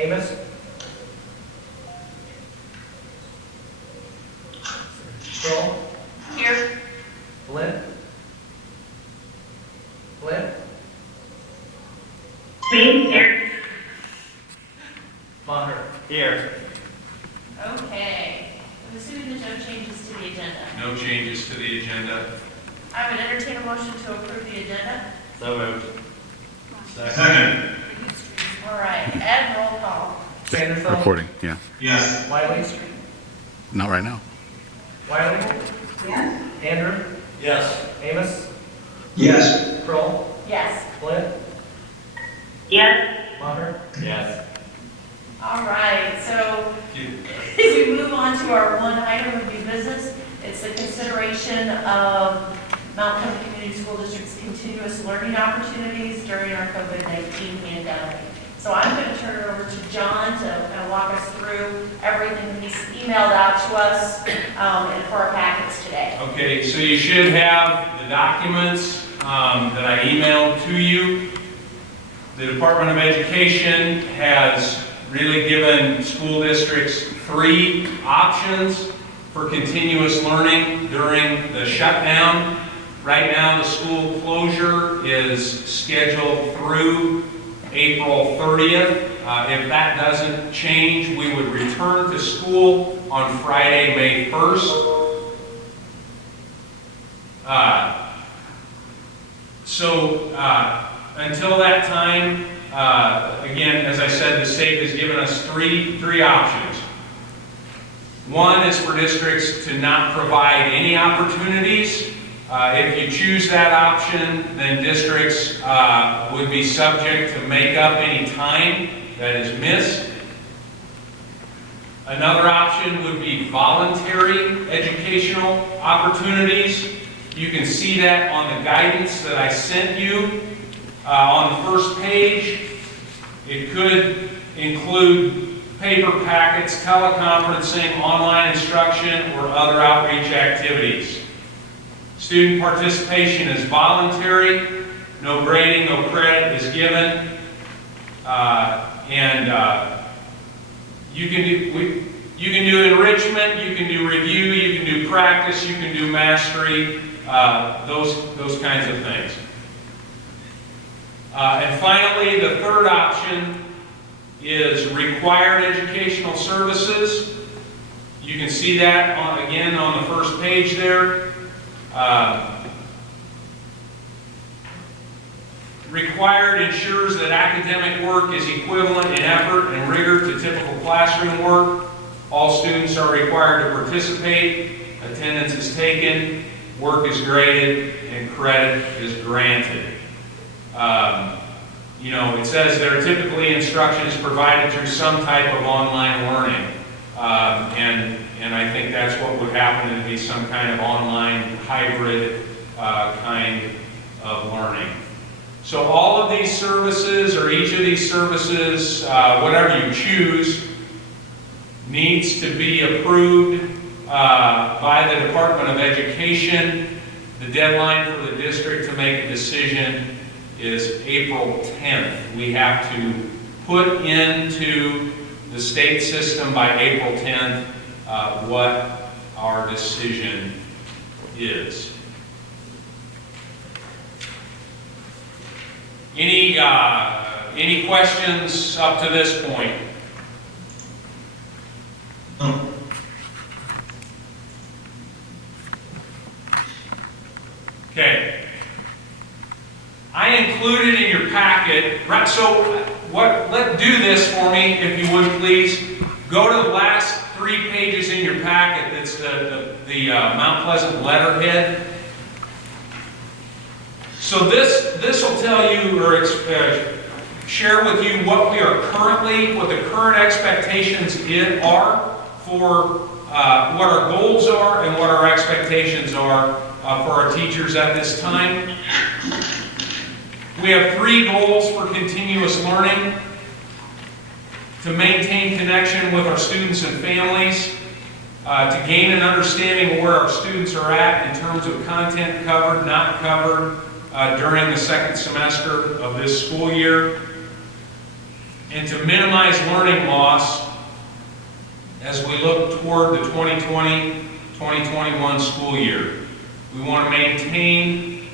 Amos? Kroll? Here. Flynn? Flynn? Here. Maher? Here. Okay. I'm assuming there's no changes to the agenda. No changes to the agenda. I would entertain a motion to approve the agenda. So moved. Second. All right, Ed, roll call. Sanderson? Recording, yeah. Yes. Wiley? Not right now. Wiley? Yes. Andrew? Yes. Amos? Yes. Kroll? Yes. Flynn? Yes. Maher? Yes. All right, so as we move on to our one item of new business, it's the consideration of Mount Pleasant Community School District's continuous learning opportunities during our COVID-19 pandemic. So I'm going to turn it over to John to kind of walk us through everything that he's emailed out to us and for our packets today. Okay, so you should have the documents that I emailed to you. The Department of Education has really given school districts 3 options for continuous learning during the shutdown. Right now, the school closure is scheduled through April 30th. If that doesn't change, we would return to school on Friday, May 1st. Until that time, again, as I said, the state has given us three options. One is for districts to not provide any opportunities. If you choose that option, then districts would be subject to make up any time that is missed. Another option would be voluntary educational opportunities. You can see that on the guidance that I sent you on the first page. It could include paper packets, teleconferencing, online instruction, or other outreach activities. Student participation is voluntary. No grading, no credit is given. You can do enrichment, you can do review, you can do practice, you can do mastery, those kinds of things. And finally, the third option is required educational services. You can see that again on the first page there. Required ensures that academic work is equivalent in effort and rigor to typical classroom work. All students are required to participate. Attendance is taken, work is graded, and credit is granted. It says there typically instruction is provided through some type of online learning. And I think that's what would happen. It'd be some kind of online hybrid kind of learning. So all of these services, or each of these services, whatever you choose, needs to be approved by the Department of Education. The deadline for the district to make a decision is April 10th. We have to put into the state system by April 10th what our decision is. Any questions up to this point? No. Okay. I included in your packet, right, so let's do this for me, if you would please. Go to the last 3 pages in your packet. That's the Mount Pleasant letterhead. So this will tell you, or share with you what the current expectations are for what our goals are and what our expectations are for our teachers at this time. We have 3 goals for continuous learning: to maintain connection with our students and families, to gain an understanding of where our students are at in terms of content covered, not covered during the second semester of this school year, and to minimize learning loss as we look toward the 2020-2021 school year. We want to maintain,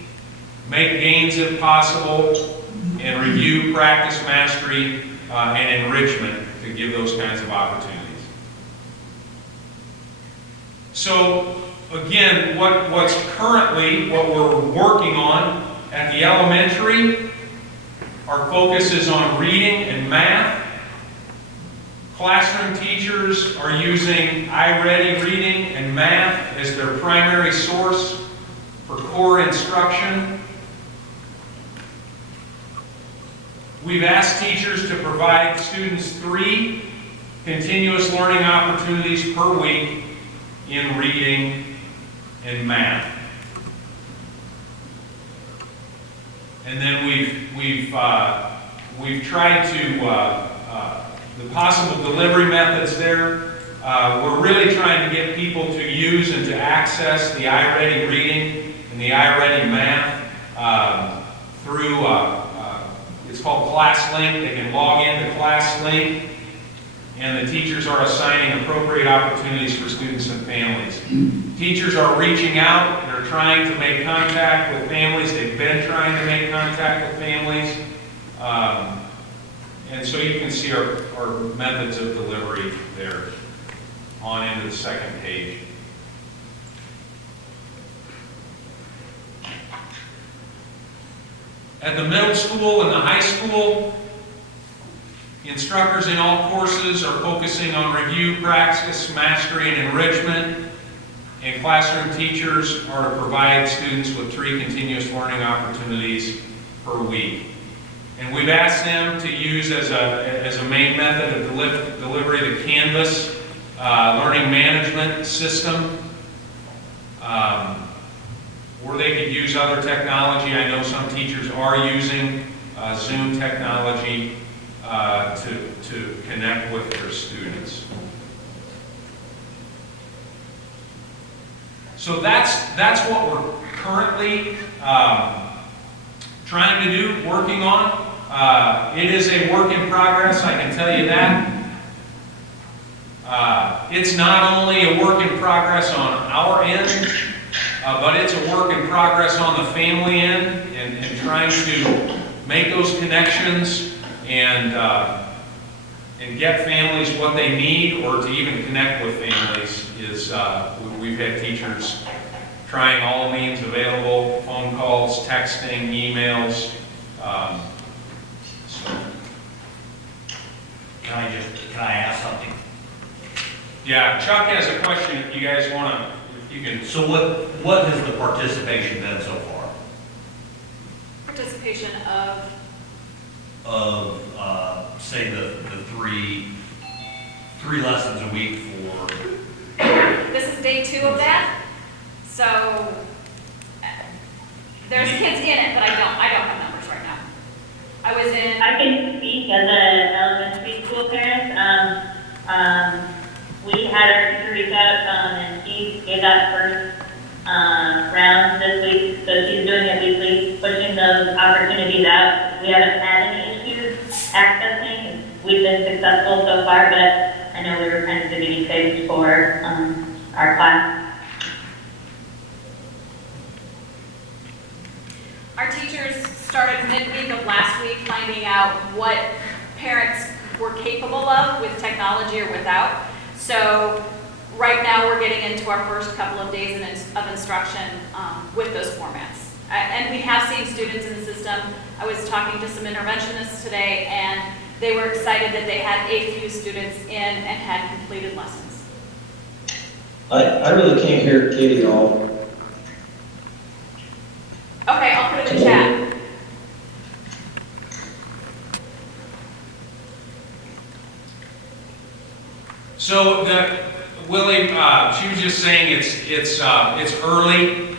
make gains if possible, and review, practice, mastery, and enrichment to give those kinds of opportunities. So, again, what's currently, what we're working on at the elementary, our focus is on reading and math. Classroom teachers are using iReady reading and math as their primary source for core instruction. We've asked teachers to provide students 3 continuous learning opportunities per week in reading and math. And then we've tried to the possible delivery methods there. We're really trying to get people to use and to access the iReady reading and the iReady math through it's called ClassLink. They can log into ClassLink, and the teachers are assigning appropriate opportunities for students and families. Teachers are reaching out. They're trying to make contact with families. They've been trying to make contact with families. And so you can see our methods of delivery there on into the second page. At the middle school and the high school, instructors in all courses are focusing on review, practice, mastery, and enrichment. And classroom teachers are to provide students with 3 continuous learning opportunities per week. And we've asked them to use as a main method of delivery the Canvas learning management system, or they could use other technology. I know some teachers are using Zoom technology to connect with their students. So that's what we're currently trying to do, working on. It is a work in progress, I can tell you that. It's not only a work in progress on our end, but it's a work in progress on the family end, and trying to make those connections and get families what they need, or to even connect with families is, we've had teachers trying all means available, phone calls, texting, emails. Can I ask something? Yeah, Chuck has a question if you guys want to, if you can. So what has the participation been so far? Participation of? Say the three lessons a week for... This is day 2 of that. So there's kids in it, but I don't have numbers right now. I can speak as an elementary school parent. We had our teacher reach out, and she gave that first round this week, so she's doing it weekly, pushing those opportunities out. We haven't had any issues accessing. We've been successful so far, but I know we were kind of the guinea pigs for our class. Our teachers started midweek of last week finding out what parents were capable of with technology or without. So right now we're getting into our first couple of days of instruction with those formats. And we have seen students in the system. I was talking to some interventionists today, and they were excited that they had a few students in and had completed lessons. I really can't hear Katie at all. Okay, I'll put it in the chat. So Willie, she was just saying it's early.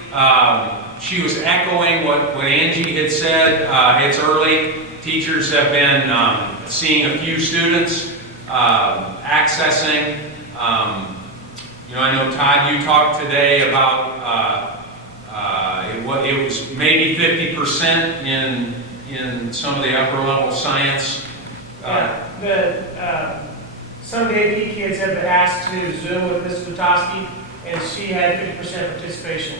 She was echoing what Angie had said. It's early. Teachers have been seeing a few students, accessing. I know Todd, you talked today about it was maybe 50% in some of the upper level science Some of the AP kids have been asked to Zoom with Ms. Gutowski, and she had 50% participation.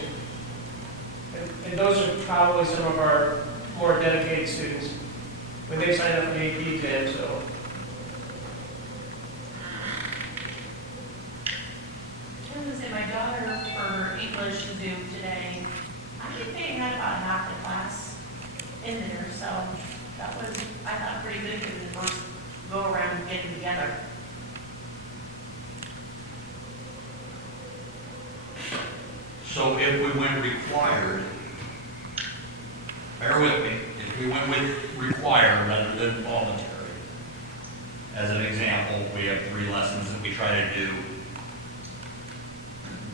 And those are probably some of our more dedicated students when they sign up for the AP exam, so. I was gonna say, my daughter for English Zoom today, I think they had about half the class in there, so that was, I thought, pretty good for the first go around and getting together. So if we went required, bear with me, if we went with required rather than voluntary, as an example, we have 3 lessons that we try to do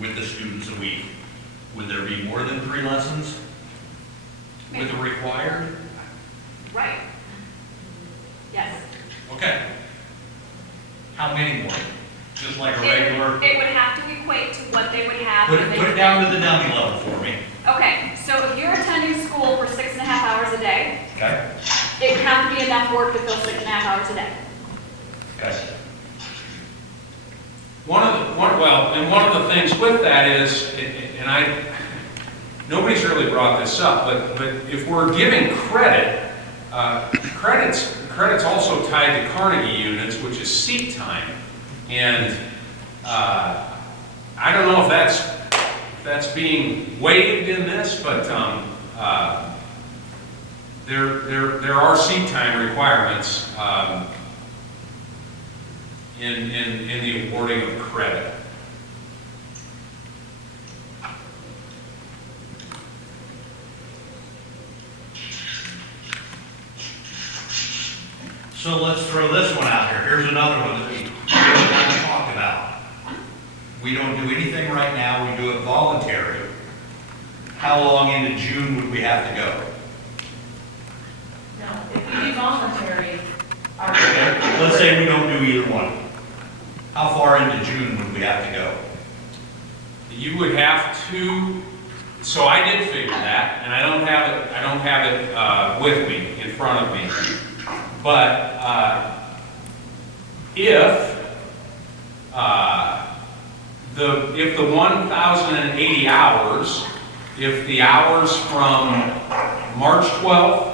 with the students a week. Would there be more than 3 lessons with the required? Right. Yes. Okay. How many more? Just like a It regular? would have to equate to what they would have. Put if they it did- down to the dummy level for me. Okay, so if you're attending school for 6.5 hours a day, Okay? it would have to be enough work to fill 6.5 hours a day. Okay. One of the things with that is, and nobody's really brought this up, but if we're giving credit, credit's also tied to Carnegie units, which is seat time. And I don't know if that's being waived in this, but there are seat time requirements in the awarding of credit. So let's throw this one out here. Here's another one that we really kind of talked about. We don't do anything right now, we do it voluntary. How long into June would we have to go? No, if you do voluntary, Okay, let's say we don't do either one. How far into June would we have to go? You would have to, so I did figure that, and I don't have it with me, in front of me. But if the 1,080 hours, if the hours from March 12th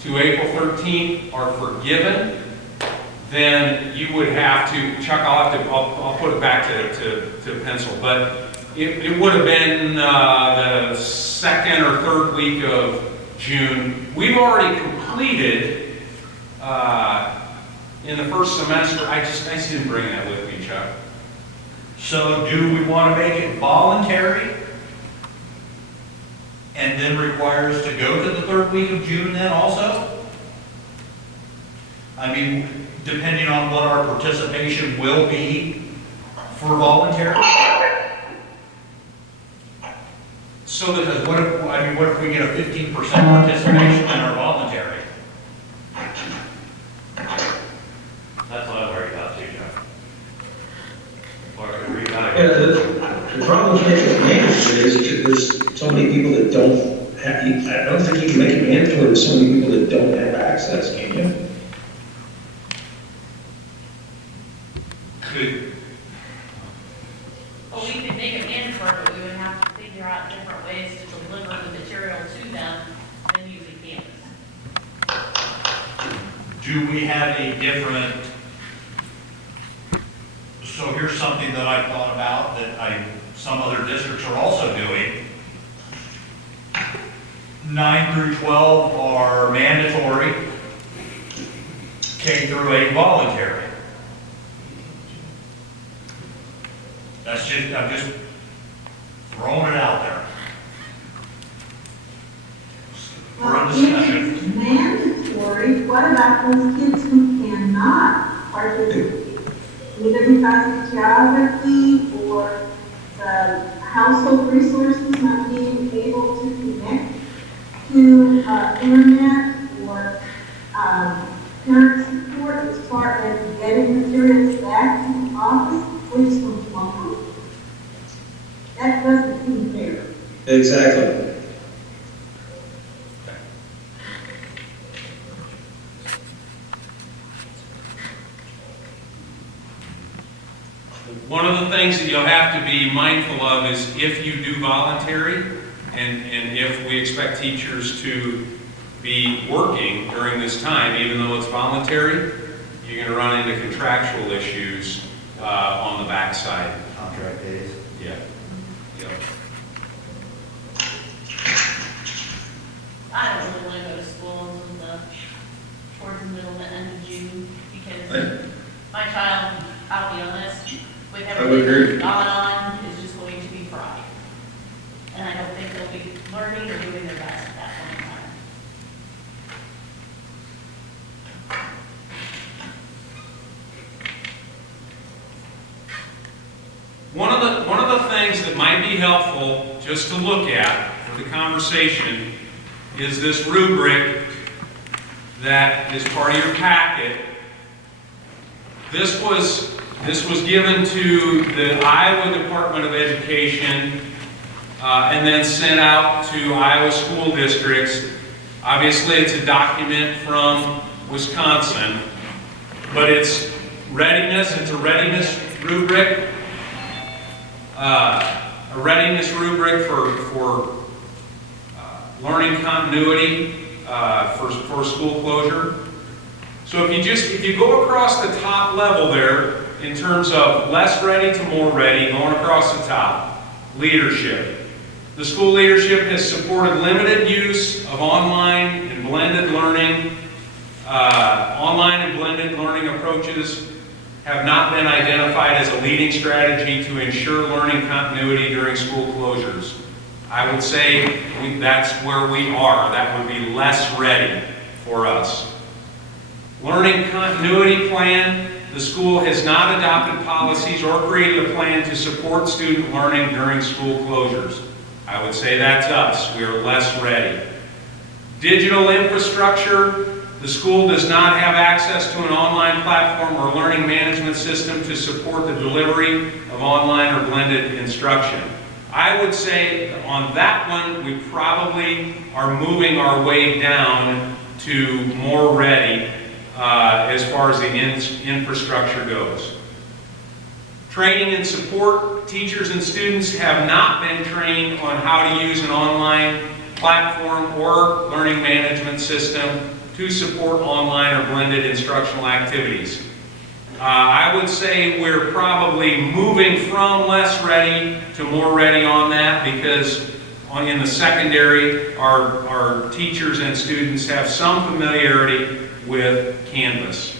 to April 13th are forgiven, then you would have to, Chuck, I'll put it back to pencil, but it would have been the 2nd or 3rd week of June. We've already completed in the first semester. I just didn't bring that with me, Chuck. So do we want to make it voluntary and then require us to go to the 3rd week of June then also? I mean, depending on what our participation will be for voluntary? So that Because what if we get a 15% participation in our voluntary? That's what I'm worried about too, Jeff. Yeah, the problem with making it mandatory is there's so many people that don't have, I don't think you can make it mandatory with so many people that don't have access, can you? Could, well, we could make it mandatory, but we would have to figure out different ways to deliver the material to them than using campus. do we have a different, so here's something that I thought about that some other districts are also doing. 9 through 12 are mandatory, K through 8 voluntary. I'm just throwing it out there. For a discussion. If it's mandatory, what about those kids who cannot participate? Either because of geography or the household resources not being able to connect to internet or parent support as far as getting materials back to the office, which was wrong. That doesn't seem fair. Exactly. One of the things that you'll have to be mindful of is if you do voluntary, and if we expect teachers to be working during this time, even though it's voluntary, you're going to run into contractual issues on the backside. Contract days. Yeah. Yep. I don't really want to go to school until towards the middle to end of June, because my child, I'll be honest, with would everything agree. that's gone on, is just going to be fried. And I don't think they'll be learning or doing their best at that point in time. One of the things that might be helpful just to look at for the conversation is this rubric that is part of your packet. This was given to the Iowa Department of Education and then sent out to Iowa school districts. Obviously, it's a document from Wisconsin, but it's readiness. It's a readiness rubric. A readiness rubric for learning continuity for school closure. So if you go across the top level there, in terms of less ready to more ready, going across the top, leadership. The school leadership has supported limited use of online and blended learning. Online and blended learning approaches have not been identified as a leading strategy to ensure learning continuity during school closures. I would say that's where we are. That would be less ready for us. Learning continuity plan. The school has not adopted policies or created a plan to support student learning during school closures. I would say that's us. We are less ready. Digital infrastructure. The school does not have access to an online platform or learning management system to support the delivery of online or blended instruction. I would say on that one, we probably are moving our way down to more ready as far as the infrastructure goes. Training and support. Teachers and students have not been trained on how to use an online platform or learning management system to support online or blended instructional activities. I would say we're probably moving from less ready to more ready on that, because in the secondary, our teachers and students have some familiarity with Canvas.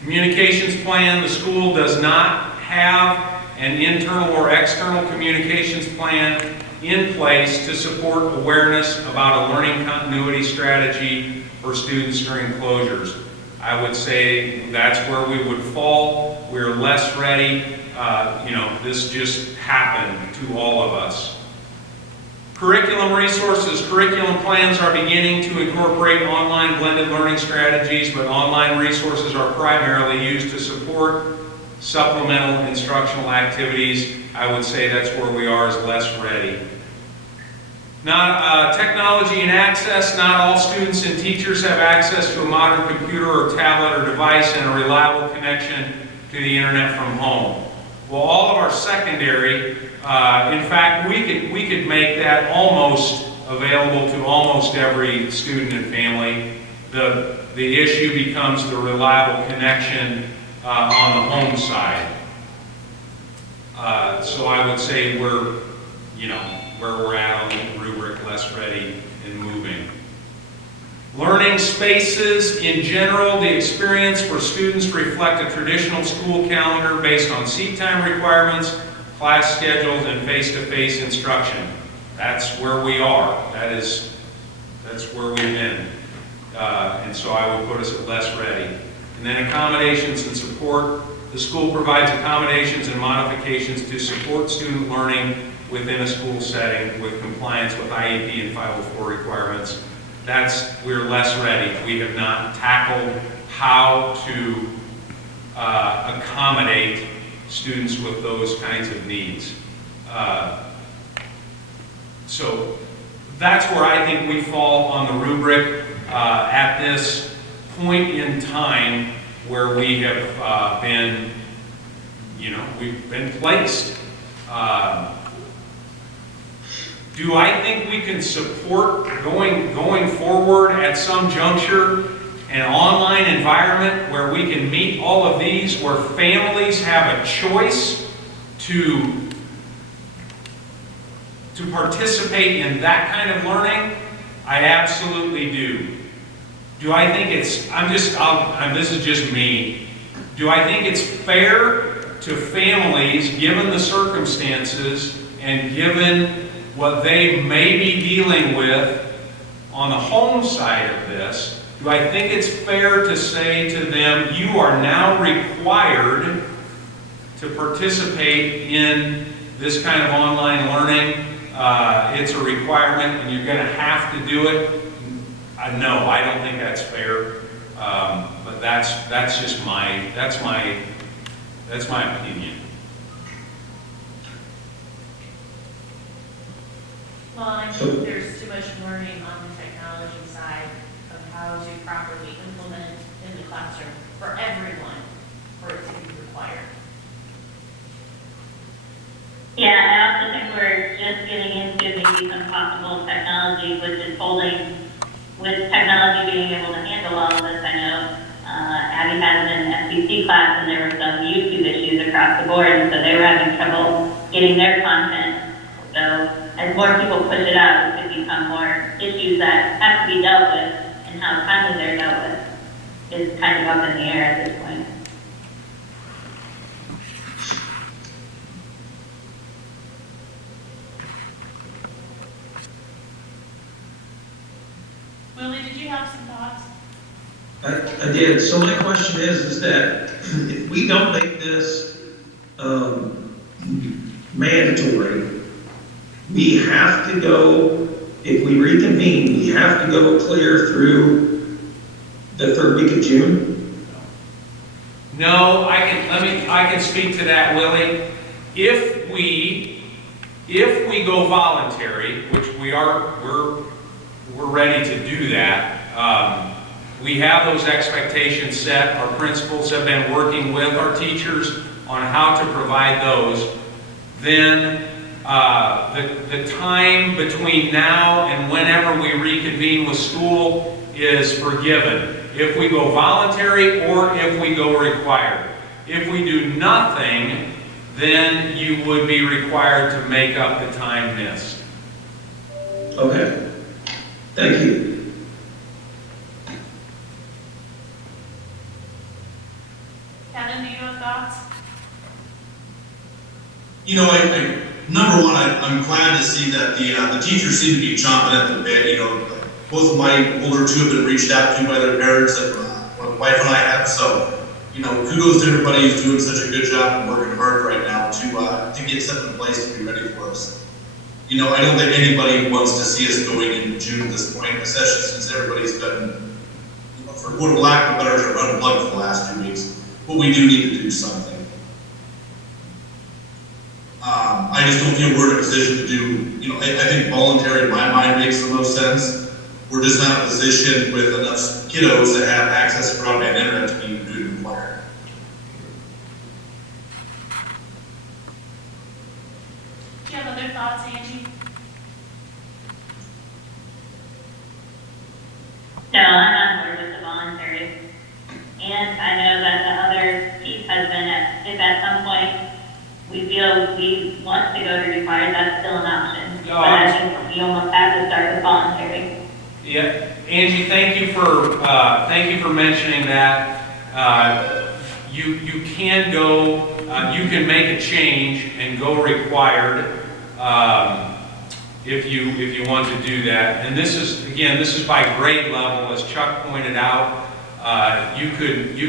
Communications plan. The school does not have an internal or external communications plan in place to support awareness about a learning continuity strategy for students during closures. I would say that's where we would fall. We're less ready. This just happened to all of us. Curriculum resources. Curriculum plans are beginning to incorporate online blended learning strategies, but online resources are primarily used to support supplemental instructional activities. I would say that's where we are, is less ready. Now, technology and access. Not all students and teachers have access to a modern computer or tablet or device and a reliable connection to the internet from home. Well, all of our secondary, in fact, we could make that almost available to almost every student and family. The issue becomes the reliable connection on the home side. So I would say we're, where we're at on the rubric, less ready and moving. Learning spaces in general. The experience for students reflect a traditional school calendar based on seat time requirements, class schedules, and face-to-face instruction. That's where we are. That's where we've been. And so I would put us at less ready. And then accommodations and support. The school provides accommodations and modifications to support student learning within a school setting with compliance with IEP and 504 requirements. We're less ready. We have not tackled how to accommodate students with those kinds of needs. So that's where I think we fall on the rubric at this point in time, where we have been we've been placed. Do I think we can support going forward at some juncture an online environment where we can meet all of these, where families have a choice to participate in that kind of learning? I absolutely do. Do I think it's, this is just me. Do I think it's fair to families, given the circumstances and given what they may be dealing with on the home side of this, do I think it's fair to say to them, you are now required to participate in this kind of online learning? It's a requirement and you're going to have to do it? No, I don't think that's fair. But that's just my opinion. Well, I think there's too much learning on the technology side of how to properly implement it in the classroom for everyone, for it to be required. Yeah, I also think we're just getting into maybe some possible technology, which is with technology being able to handle all of this. I know Abby has an SBC class and there were some YouTube issues across the board, and so they were having trouble getting their content. So as more people push it out, it could become more issues that have to be dealt with, and how timely they're dealt with is kind of up in the air at this point. Willie, did you have some thoughts? I did. So my question is that if we don't make this mandatory, we have to go, if we reconvene, we have to go clear through the third week of June? No, I can speak to that, Willie. If we go voluntary, which we're ready to do that. We have those expectations set. Our principals have been working with our teachers on how to provide those. Then the time between now and whenever we reconvene with school is forgiven. If we go voluntary or if we go required. If we do nothing, then you would be required to make up the time missed. Okay. Thank you. Kevin, do you have thoughts? Number one, I'm glad to see that the teachers seem to be chomping at the bit. Both of my older two have been reached out to by their parents that my wife and I have. So, kudos to everybody who's doing such a good job and working hard right now to get something in place to be ready for us. I don't think anybody wants to see us going into June at this point, especially since everybody's been, for lack of a better term, unplugged for the last 2 weeks. But we do need to do something. I just don't feel we're in a position to do, I think voluntary in my mind makes the most sense. We're just not in a position with enough kiddos that have access to broadband internet to be good and required. Do you have other thoughts, Angie? No, I'm on board with the voluntary. And I know that the other piece has been if at some point we feel we want to go to required, that's still an option. No, but I think we almost have to start with voluntary. Yeah, Angie, thank you for mentioning that. You can go, you can make a change and go required if you want to do that. And this is by grade level, as Chuck pointed out. You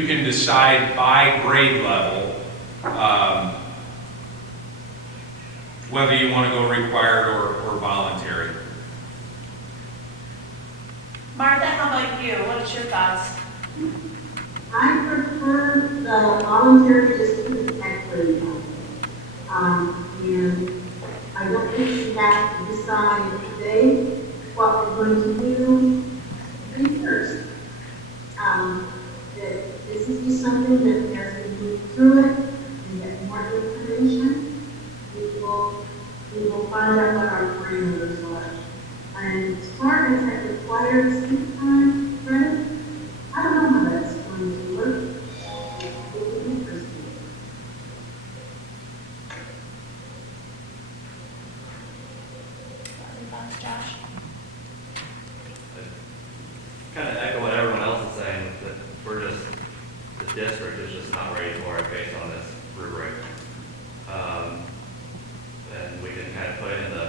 can decide by grade level whether you want to go required or voluntary. Martha, how about you? What's your thoughts? I prefer the voluntary just to the equity. And I don't think we have to decide today what we're going to do first. That this is just something that as we move through it and get more based on this rubric. And we can kind of put it in the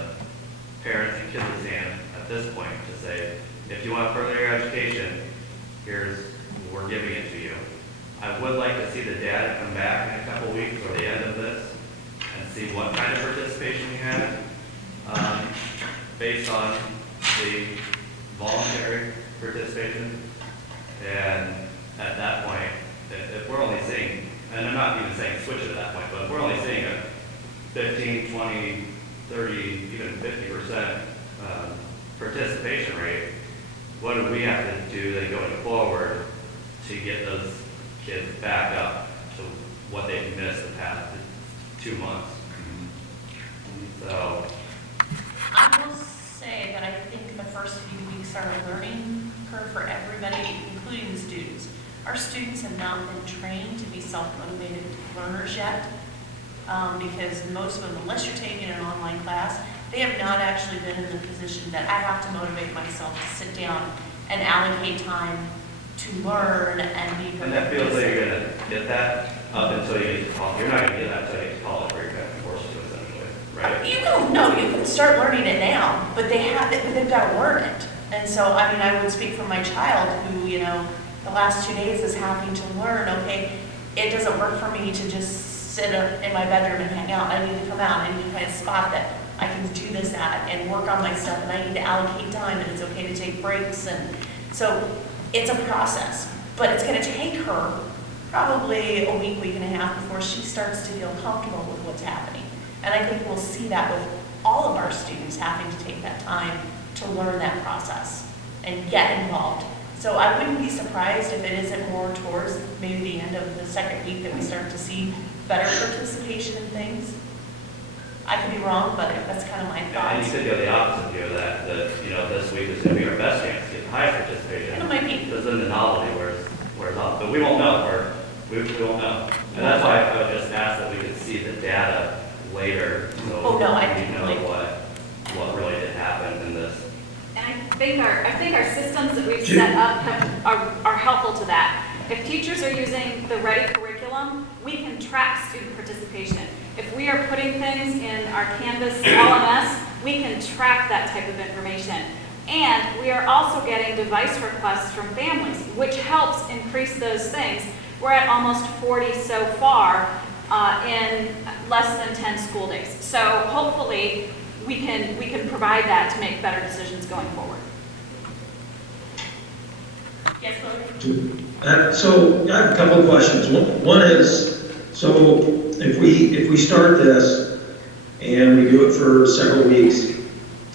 parents and kids' hand at this point to say, if you want further education, we're giving it to you. I would like to see the data come back in a couple weeks or the end of this and see what kind of participation you had, based on the voluntary participation. And at that point, if we're only seeing, and I'm not even saying switch at that point, but if we're only seeing a 15, 20, 30, even 50% participation rate, what do we have to do then going forward to get those kids back up to what they've missed the past 2 months? So, I will say that I think the first few weeks are a learning curve for everybody, including the students. Our students have not been trained to be self-motivated learners yet, because most of them, unless you're taking an online class, they have not actually been in the position that I have to motivate myself to sit down and allocate time to learn and be prepared. and that feels like you're gonna get that up until you get to college. You're not gonna get that until you get to college, where you're kind of forced to essentially, right? You can start learning it now, but they've got to learn it. And so, I mean, I would speak for my child who, the last 2 days is having to learn, okay, it doesn't work for me to just sit in my bedroom and hang out. I need to come out. I need to kind of spot that I can do this at and work on my stuff, and I need to allocate time, and it's okay to take breaks. And so it's a process, but it's going to take her probably a week, week and a half before she starts to feel comfortable with what's happening. And I think we'll see that with all of our students having to take that time to learn that process and get involved. So I wouldn't be surprised if it isn't more towards maybe the end of the second week that we start to see better participation in things. I could be wrong, but that's kind of my And you thoughts. could go the opposite view of that this week is gonna be our best chance to get the highest participation. And it might be. Because then the novelty wears off, but we won't know, we won't know. And that's why I would just ask that we could see the data later, so Oh, no, I we definitely- know what really did happen in this. And I think our systems that we've set up are helpful to that. If teachers are using the Ready curriculum, we can track student participation. If we are putting things in our Canvas LMS, we can track that type of information. And we are also getting device requests from families, which helps increase those things. We're at almost 40 so far in less than 10 school days. So hopefully we can provide that to make better decisions going forward. Yes, Chloe? So I have a couple of questions. One is, so if we start this and we do it for several weeks,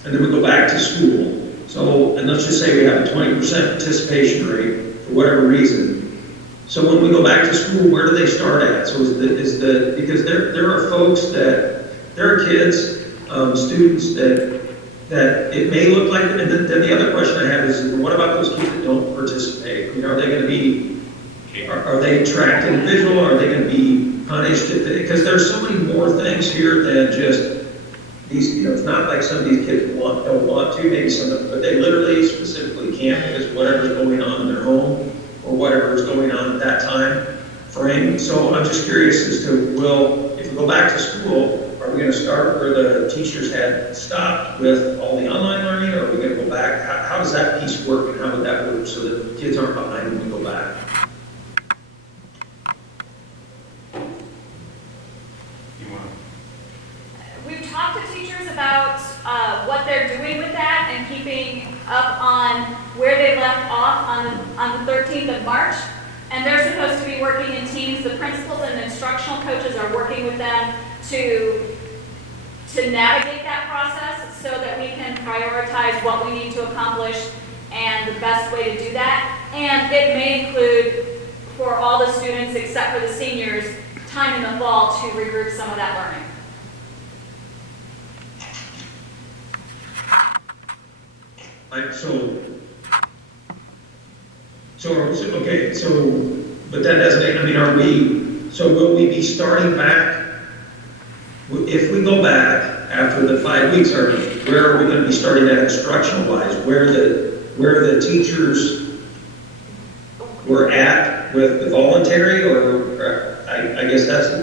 and then we go back to school, so, and let's just say we have a 20% participation rate for whatever reason. So when we go back to school, where do they start at? So because there are folks there are kids, students that it may look like, and then the other question I have is, what about those kids that don't participate? Are they going to be, are they tracked individual? Are they going to be punished? Because there's so many more things here than just these, it's not like some of these kids don't want to, maybe some of them, but they literally specifically can't because whatever's going on in their home or whatever is going on at that time frame. So I'm just curious as to, if we go back to school, are we going to start where the teachers had stopped with all the online learning, or are we going to go back? How does that piece work, and how would that work so that kids aren't behind when we go back? We've talked to teachers about what they're doing with that and keeping up on where they left off on the 13th of March. And they're supposed to be working in teams. The principals and the instructional coaches are working with them to navigate that process so that we can prioritize what we need to accomplish and the best way to do that. And it may include, for all the students except for the seniors, time in the fall to regroup some of that learning. But that doesn't, will we be starting back? If we go back after the 5 weeks, where are we going to be starting at instructional wise? Where the teachers were at with the voluntary, or I guess that's the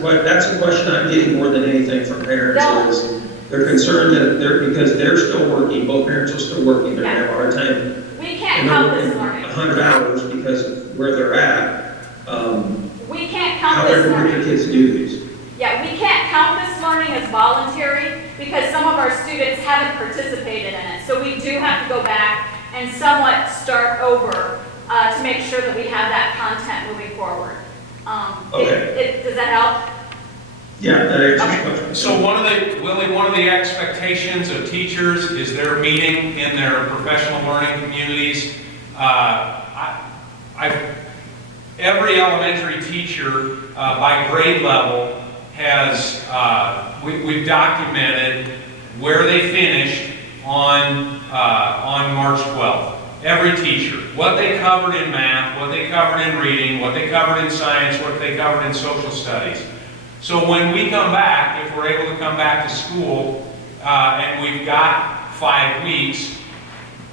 question I'm getting more than anything from parents is, they're concerned that because they're still working, both parents are still working, they're gonna have a hard time. We can't count this learning. 100 hours because of where they're at. We can't How count they're this gonna get learning. their kids to do these. Yeah, we can't count this learning as voluntary because some of our students haven't participated in it. So we do have to go back and somewhat start over to make sure that we have that content moving forward. Okay. Does that help? Yeah, that answers the question. So Willie, one of the expectations of teachers is they're meeting in their professional learning communities. Every elementary teacher by grade level has, we've documented where they finished on March 12th. Every teacher, what they covered in math, what they covered in reading, what they covered in science, what they covered in social studies. So when we come back, if we're able to come back to school and we've got 5 weeks,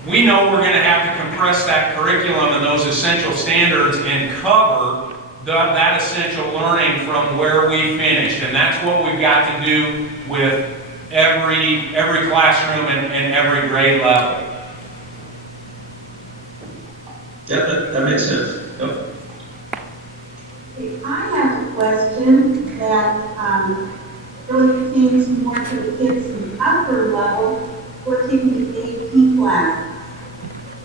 we know we're going to have to compress that curriculum and those essential standards and cover that essential learning from where we finished. And that's what we've got to do with every classroom and every grade level. Yeah, that makes sense. Yep. I have a question that really pertains more to the kids in the upper level who are taking the AP classes.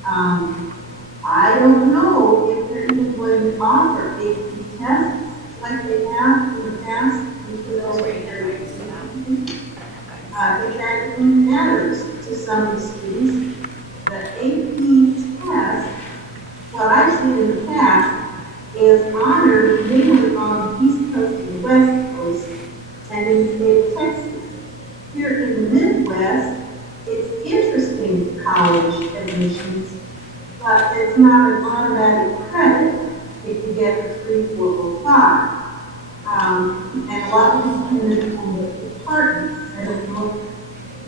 I don't know if they're even going to offer AP tests like they have in the past. If that even matters to some of the students, the AP test, what I've seen in the past, is honored mainly on the East Coast and the West Coast, and in the state of Texas. Here in the Midwest, it's interesting college admissions, but it's not an automatic credit if you get a 3, 4, or 5. And a lot of people depend on the departments. I don't know if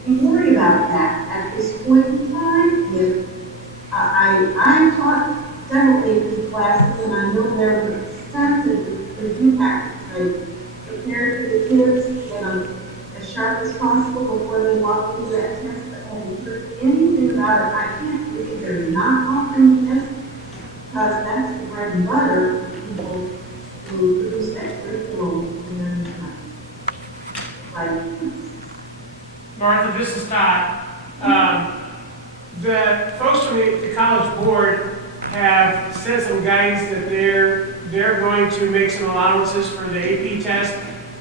you worry about that at this point in time. If I taught several AP classes, and I know they're extensive, but you have to prepare for the kids, get them as sharp as possible before they walk through that test. But have you heard anything about it? I can't believe they're not offering tests, because that's the bread and butter for people who produce that curriculum in their time. Martha, this is Todd. The folks from the college board have said some guidance that they're going to make some allowances for the AP test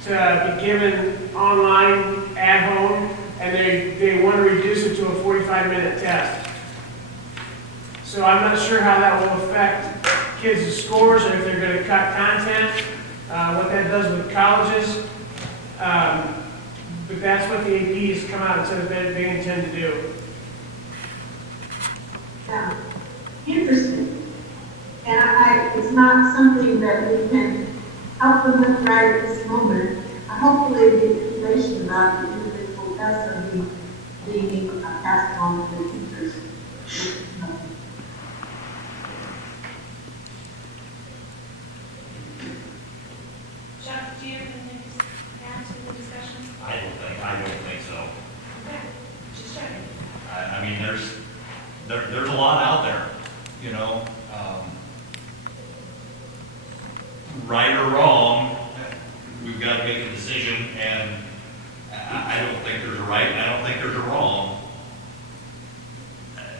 to be given online at home, and they want to reduce it to a 45-minute test. So I'm not sure how that will affect kids' scores, or if they're going to cut content, what that does with colleges. But that's what the AP has come out and said that they intend to do. Yeah, interesting. And it's not something that we can help them with right at this moment. Hopefully the information about the individual tests are being passed on to the teachers. Chuck, do you have anything to add to the discussion? I don't think so. Okay, just checking. I mean, there's a lot out there, you know. Right or wrong, we've got to make a decision, and I don't think there's a right, and I don't think there's a wrong.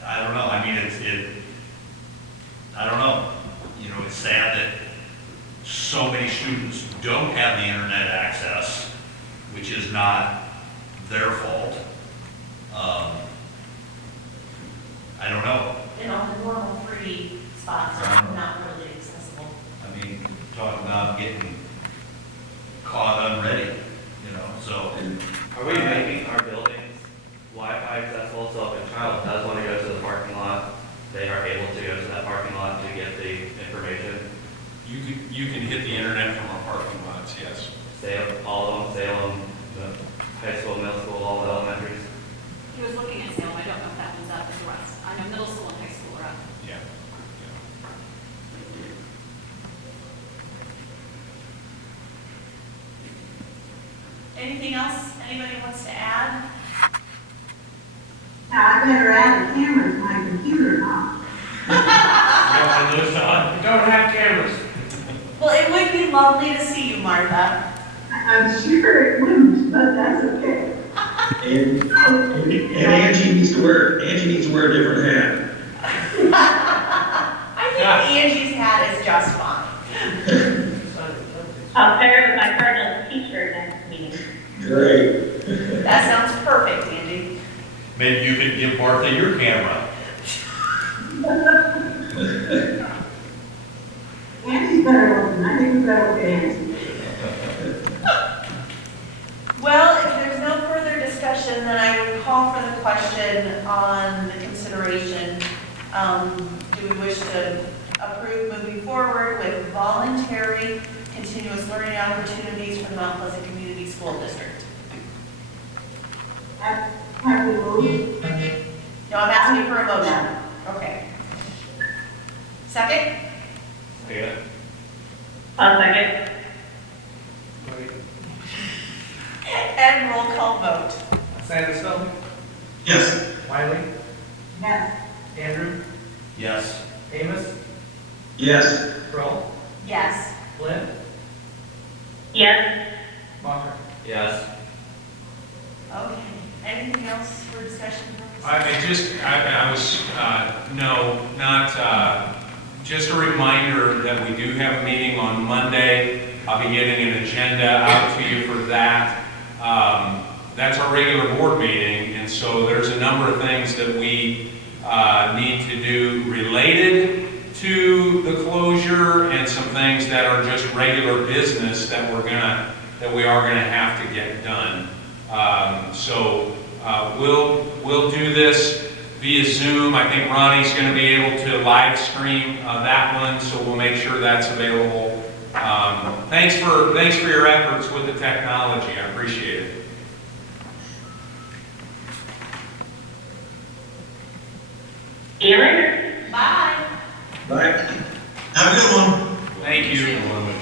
I don't know. I mean, I don't know. You know, it's sad that so many students don't have the internet access, which is not their fault. I don't know. You know, the normal free spots are not really accessible. I mean, talk about getting caught unready, you know, so. Are we making our buildings Wi-Fi accessible, so if a child does want to go to the parking lot, they are able to go to that parking lot to get the information? You can hit the internet from our parking lots, yes. All of them, Salem, the high school, middle school, all the elementaries? He was looking at Salem, I don't know if that one's up as the rest. I know middle school and high school are up. Yeah. anything else anybody wants to add? Now, I better add a camera to my computer, huh? We don't have cameras. Well, it would be lovely to see you, Martha. I'm sure it wouldn't, but that's okay. And Angie needs to wear a different hat. I think Angie's hat is just fine. I'll pair it with my cardinal t-shirt next meeting. Great. That sounds perfect, Angie. Maybe you could give Martha your camera. Angie's better looking, I think it's better with Angie. Well, if there's no further discussion, then I would call for the question on the consideration. Do we wish to approve moving forward with voluntary continuous learning opportunities for the Mount Pleasant Community School District? Have we moved? No, I'm asking for a motion. Okay. Second? Yeah. I'll second. And roll call vote. Sandersville, Yes. Wiley, Yes. Andrew, Yes. Amos, Yes. Kroll, Yes. Flynn, Yes. Mocker. Yes. Okay. Anything else for discussion? Just a reminder that we do have a meeting on Monday. I'll be getting an agenda out to you for that. That's our regular board meeting, and so there's a number of things that we need to do related to the closure, and some things that are just regular business that we are gonna have to get done. We'll do this via Zoom. I think Ronnie's going to be able to live stream that one, so we'll make sure that's available. Thanks for your efforts with the technology. I appreciate it. See you later. Bye. Bye. Have a good one. Thank you. You too.